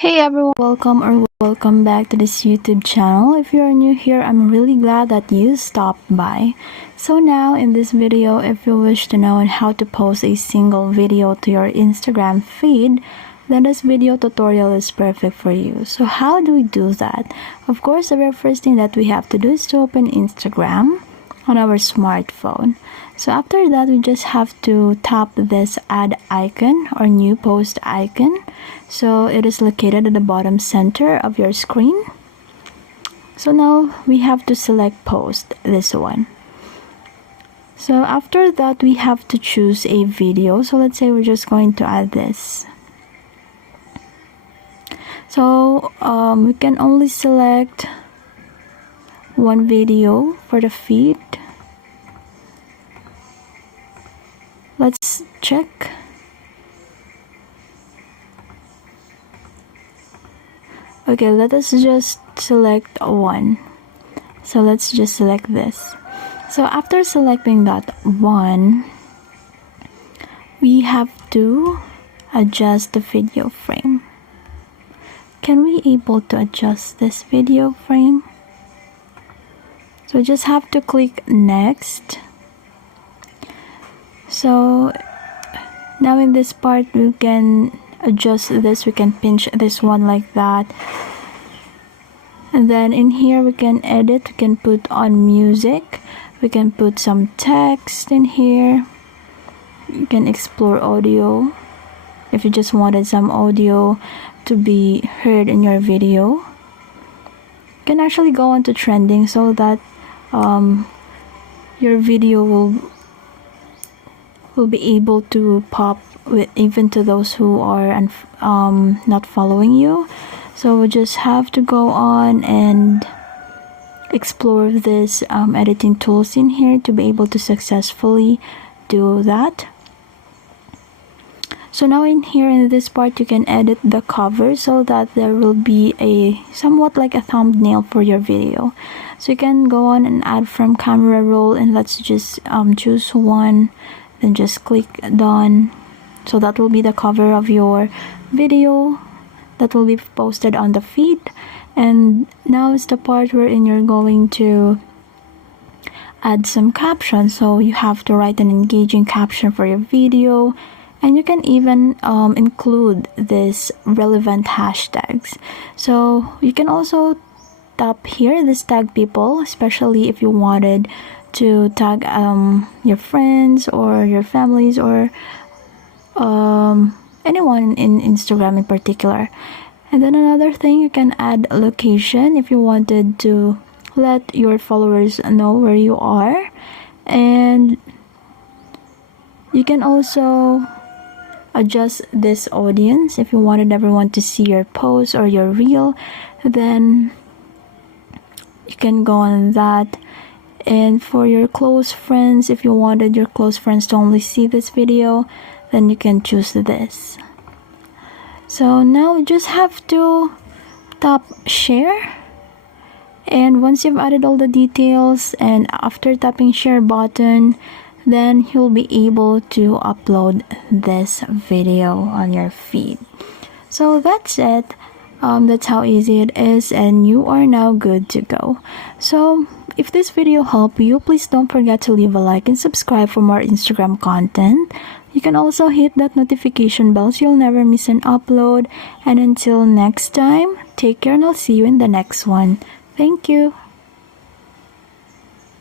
Hey everyone, welcome back to this YouTube channel. If you are new here, I'm really glad that you stopped by. So now in this video, if you wish to know how to post a single video to your Instagram feed, then this video tutorial is perfect for you. So how do we do that? Of course, the very first thing that we have to do is to open Instagram on our smartphone. So after that, we just have to tap this add icon or new post icon. So it is located at the bottom center of your screen. So now we have to select post, this one. So after that, we have to choose a video. So let's say we're just going to add this. So we can only select one video for the feed. Let's check. Okay, let us just select one. So let's just select this. So after selecting that one, we have to adjust the video frame. Can we able to adjust this video frame? So just have to click next. So now in this part we can adjust this, we can pinch this one like that, and then in here we can edit, we can put on music, we can put some text in here, you can explore audio if you just wanted some audio to be heard in your video. You can actually go on to trending so that your video will be able to pop with even to those who are not following you. So we just have to go on and explore this editing tools in here to be able to successfully do that. So now in here in this part you can edit the cover so that there will be a somewhat like a thumbnail for your video. So you can go on and add from camera roll, and let's just choose one, then just click done. So that will be the cover of your video that will be posted on the feed. And now is the part wherein you're going to add some caption. So you have to write an engaging caption for your video, and you can even include this relevant hashtags. So you can also tap here this tag people, especially if you wanted to tag your friends or your families or anyone in Instagram in particular. And then another thing, you can add a location if you wanted to let your followers know where you are. And you can also adjust this audience if you wanted everyone to see your post or your reel, then you can go on that. And for your close friends, if you wanted your close friends to only see this video, then you can choose this. So now you just have to tap share, and once you've added all the details and after tapping share button, then you'll be able to upload this video on your feed. So that's it. That's how easy it is, and you are now good to go. So if this video helped you, please don't forget to leave a like and subscribe for more Instagram content. You can also hit that notification bell so you'll never miss an upload. And until next time, take care, and I'll see you in the next one. Thank you.